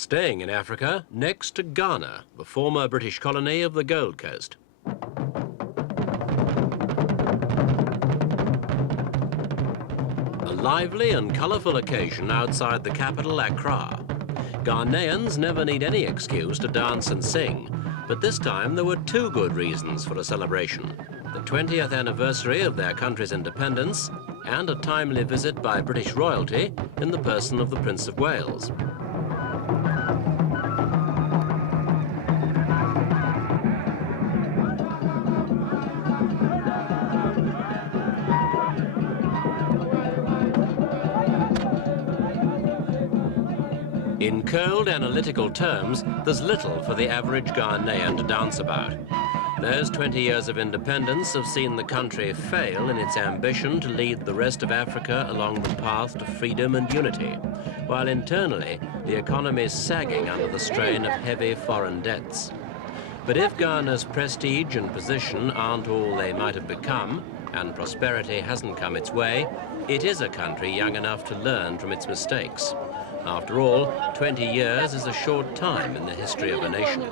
Staying in Africa, next to Ghana, the former British colony of the Gold Coast. A lively and colourful occasion outside the capital, Accra. Ghanaians never need any excuse to dance and sing, but this time there were two good reasons for a celebration: the 20th anniversary of their country's independence and a timely visit by British royalty in the person of the Prince of Wales. In cold, analytical terms, there's little for the average Ghanaian to dance about. Those 20 years of independence have seen the country fail in its ambition to lead the rest of Africa along the path to freedom and unity, while internally the economy is sagging under the strain of heavy foreign debts. But if Ghana's prestige and position aren't all they might have become, and prosperity hasn't come its way, it is a country young enough to learn from its mistakes. After all, 20 years is a short time in the history of a nation.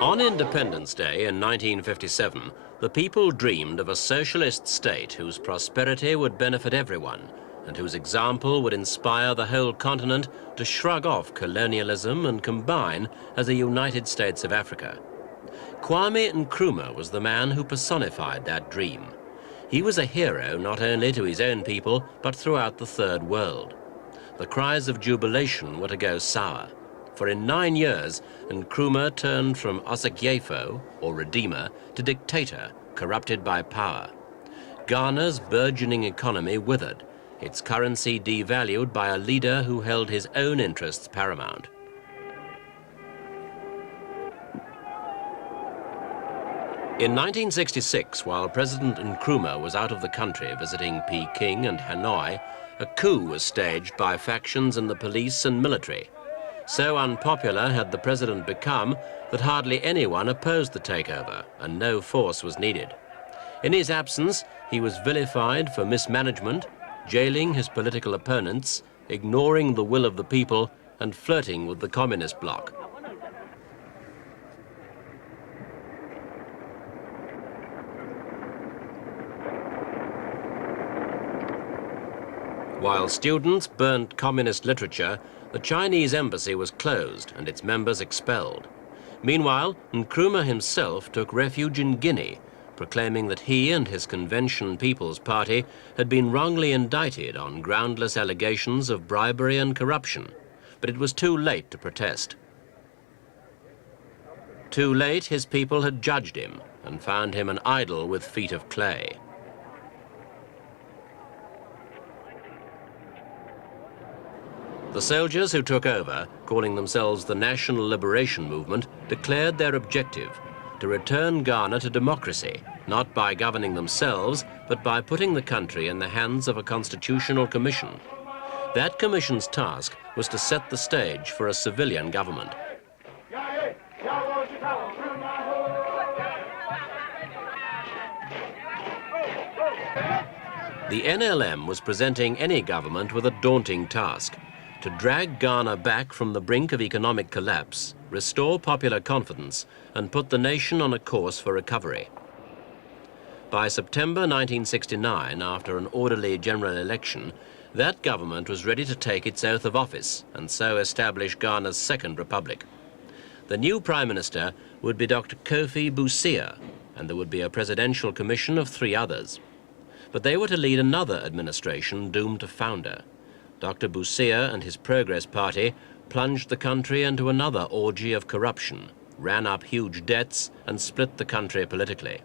On Independence Day in 1957, the people dreamed of a socialist state whose prosperity would benefit everyone and whose example would inspire the whole continent to shrug off colonialism and combine as a United States of Africa. Kwame Nkrumah was the man who personified that dream. He was a hero not only to his own people, but throughout the Third World. The cries of jubilation were to go sour, for in 9 years, Nkrumah turned from Osagyefo, or redeemer, to dictator, corrupted by power. Ghana's burgeoning economy withered, its currency devalued by a leader who held his own interests paramount. In 1966, while President Nkrumah was out of the country visiting Peking and Hanoi, a coup was staged by factions in the police and military. So unpopular had the president become that hardly anyone opposed the takeover and no force was needed. In his absence, he was vilified for mismanagement, jailing his political opponents, ignoring the will of the people, and flirting with the communist bloc. While students burnt communist literature, the Chinese embassy was closed and its members expelled. Meanwhile, Nkrumah himself took refuge in Guinea, proclaiming that he and his Convention People's Party had been wrongly indicted on groundless allegations of bribery and corruption. But it was too late to protest. Too late, his people had judged him and found him an idol with feet of clay. The soldiers who took over, calling themselves the National Liberation Movement, declared their objective: to return Ghana to democracy, not by governing themselves, but by putting the country in the hands of a constitutional commission. That commission's task was to set the stage for a civilian government. The NLM was presenting any government with a daunting task: to drag Ghana back from the brink of economic collapse, restore popular confidence, and put the nation on a course for recovery. By September 1969, after an orderly general election, that government was ready to take its oath of office and so establish Ghana's second republic. The new Prime Minister would be Dr. Kofi Busia, and there would be a presidential commission of 3 others. But they were to lead another administration doomed to founder. Dr. Busia and his Progress Party plunged the country into another orgy of corruption, ran up huge debts, and split the country politically.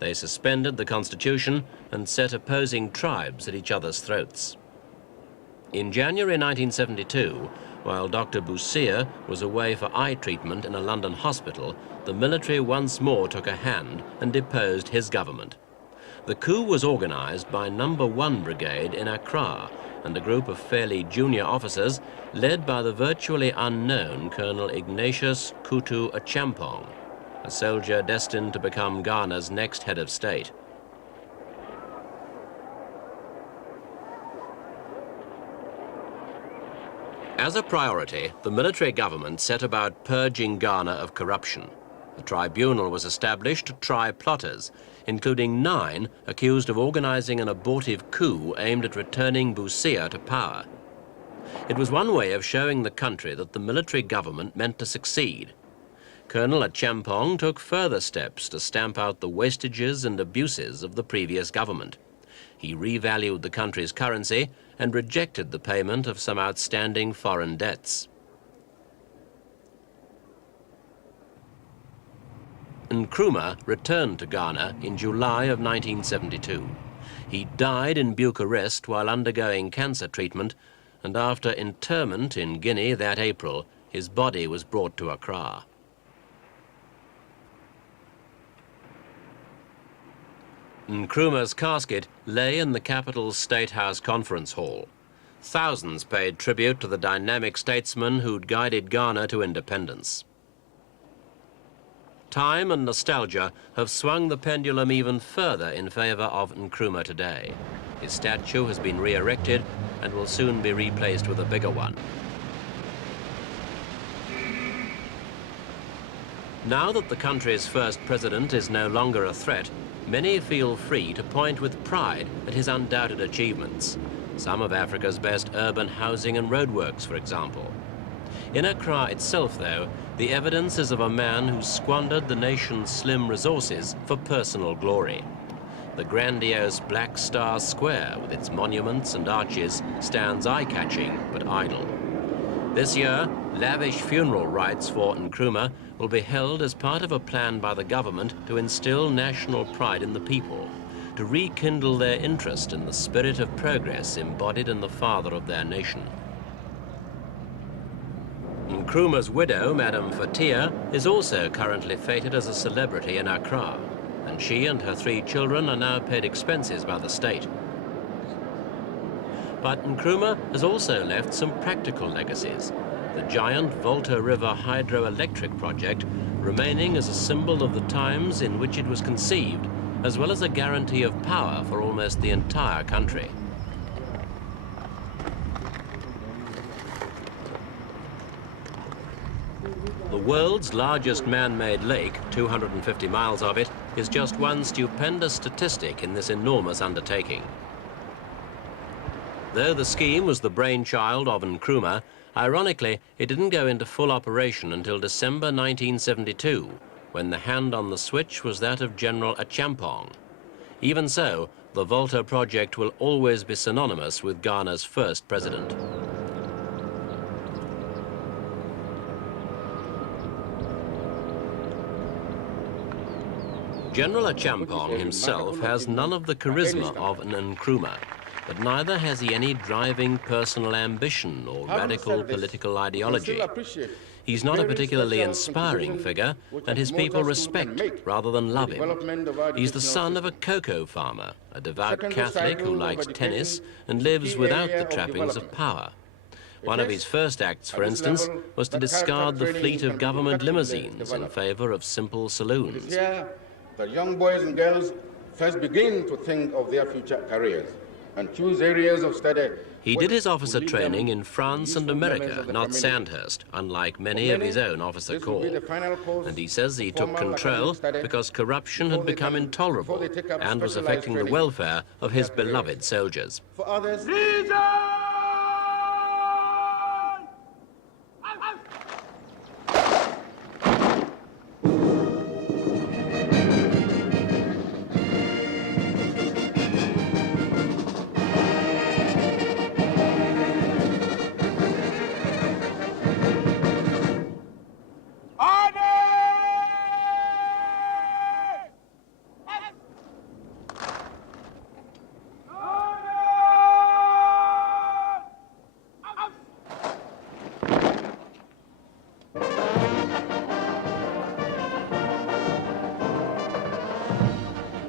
They suspended the constitution and set opposing tribes at each other's throats. In January 1972, while Dr. Busia was away for eye treatment in a London hospital, the military once more took a hand and deposed his government. The coup was organized by No. 1 Brigade in Accra, and a group of fairly junior officers led by the virtually unknown Colonel Ignatius Kutu Achampong, a soldier destined to become Ghana's next head of state. As a priority, the military government set about purging Ghana of corruption. A tribunal was established to try plotters, including 9 accused of organizing an abortive coup aimed at returning Busia to power. It was one way of showing the country that the military government meant to succeed. Colonel Acheampong took further steps to stamp out the wastages and abuses of the previous government. He revalued the country's currency and rejected the payment of some outstanding foreign debts. Nkrumah returned to Ghana in July of 1972. He died in Bucharest while undergoing cancer treatment, and after interment in Guinea that April, his body was brought to Accra. Nkrumah's casket lay in the capital's State House Conference Hall. Thousands paid tribute to the dynamic statesman who'd guided Ghana to independence. Time and nostalgia have swung the pendulum even further in favor of Nkrumah today. His statue has been re-erected and will soon be replaced with a bigger one. Now that the country's first president is no longer a threat, many feel free to point with pride at his undoubted achievements. Some of Africa's best urban housing and roadworks, for example. In Accra itself, though, the evidence is of a man who squandered the nation's slim resources for personal glory. The grandiose Black Star Square, with its monuments and arches, stands eye-catching but idle. This year, lavish funeral rites for Nkrumah will be held as part of a plan by the government to instill national pride in the people, to rekindle their interest in the spirit of progress embodied in the father of their nation. Nkrumah's widow, Madame Fatia, is also currently feted as a celebrity in Accra, and she and her 3 children are now paid expenses by the state. But Nkrumah has also left some practical legacies. The giant Volta River hydroelectric project remaining as a symbol of the times in which it was conceived, as well as a guarantee of power for almost the entire country. The world's largest man-made lake, 250 miles of it, is just one stupendous statistic in this enormous undertaking. Though the scheme was the brainchild of Nkrumah, ironically, it didn't go into full operation until December 1972, when the hand on the switch was that of General Acheampong. Even so, the Volta project will always be synonymous with Ghana's first president. General Acheampong himself has none of the charisma of an Nkrumah, but neither has he any driving personal ambition or radical political ideology. He's not a particularly inspiring figure, and his people respect rather than love him. He's the son of a cocoa farmer, a devout Catholic who likes tennis and lives without the trappings of power. One of his first acts, for instance, was to discard the fleet of government limousines in favor of simple saloons. The young boys and girls first begin to think of their future careers and choose areas of study. He did his officer training in France and America, not Sandhurst, unlike many of his own officer corps. And he says he took control because corruption had become intolerable and was affecting the welfare of his beloved soldiers. For others,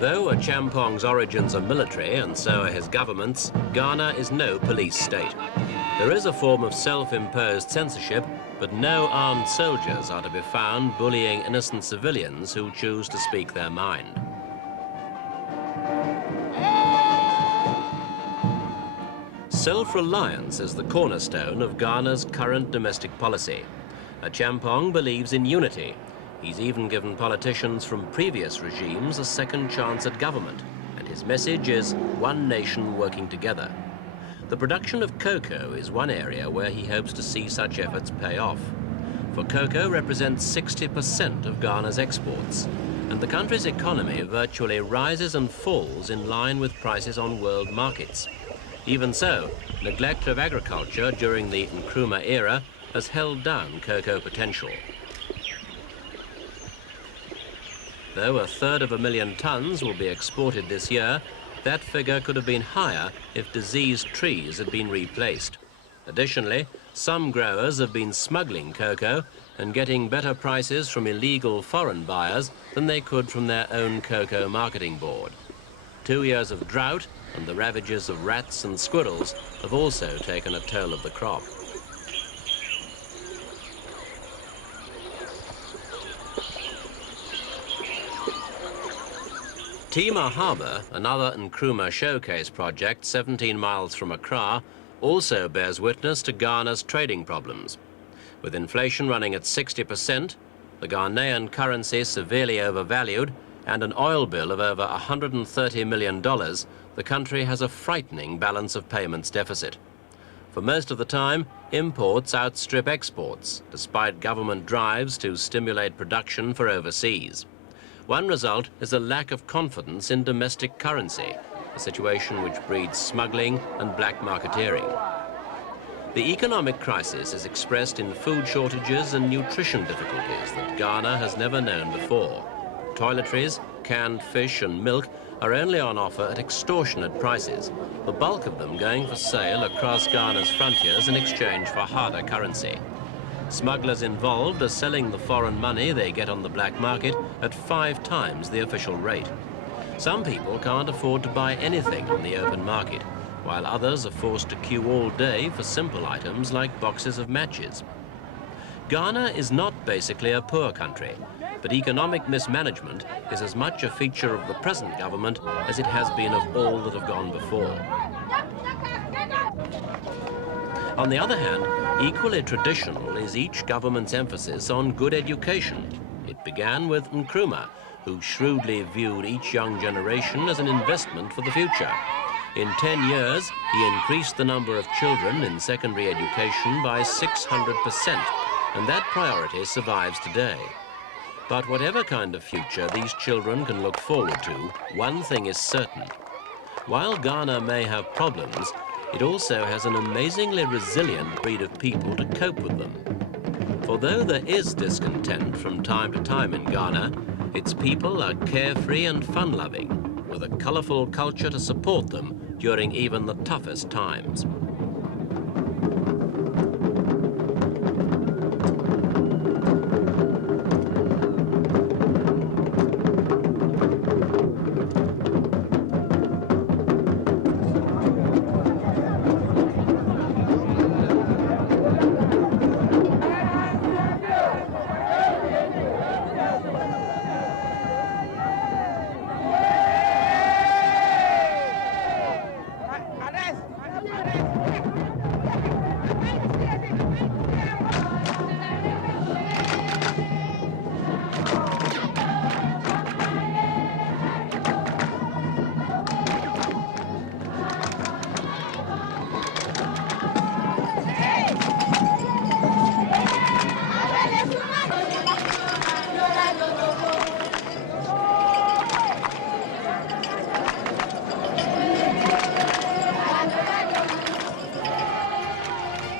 Though Acheampong's origins are military, and so are his government's, Ghana is no police state. There is a form of self-imposed censorship, but no armed soldiers are to be found bullying innocent civilians who choose to speak their mind. Self-reliance is the cornerstone of Ghana's current domestic policy. Achampong believes in unity. He's even given politicians from previous regimes a second chance at government, and his message is one nation working together. The production of cocoa is one area where he hopes to see such efforts pay off. For cocoa represents 60% of Ghana's exports, and the country's economy virtually rises and falls in line with prices on world markets. Even so, neglect of agriculture during the Nkrumah era has held down cocoa potential. Though 1/3 tons will be exported this year, that figure could have been higher if diseased trees had been replaced. Additionally, some growers have been smuggling cocoa and getting better prices from illegal foreign buyers than they could from their own cocoa marketing board. 2 years of drought and the ravages of rats and squirrels have also taken a toll of the crop. Tema Harbour, another Nkrumah showcase project 17 miles from Accra, also bears witness to Ghana's trading problems. With inflation running at 60%, the Ghanaian currency severely overvalued, and an oil bill of over $130 million, the country has a frightening balance of payments deficit. For most of the time, imports outstrip exports, despite government drives to stimulate production for overseas. One result is a lack of confidence in domestic currency, a situation which breeds smuggling and black marketeering. The economic crisis is expressed in food shortages and nutrition difficulties that Ghana has never known before. Toiletries, canned fish and milk are only on offer at extortionate prices, the bulk of them going for sale across Ghana's frontiers in exchange for harder currency. Smugglers involved are selling the foreign money they get on the black market at 5 times the official rate. Some people can't afford to buy anything on the open market, while others are forced to queue all day for simple items like boxes of matches. Ghana is not basically a poor country, but economic mismanagement is as much a feature of the present government as it has been of all that have gone before. On the other hand, equally traditional is each government's emphasis on good education. It began with Nkrumah, who shrewdly viewed each young generation as an investment for the future. In 10 years, he increased the number of children in secondary education by 600%, and that priority survives today. But whatever kind of future these children can look forward to, one thing is certain. While Ghana may have problems, it also has an amazingly resilient breed of people to cope with them. For though there is discontent from time to time in Ghana, its people are carefree and fun-loving, with a colourful culture to support them during even the toughest times.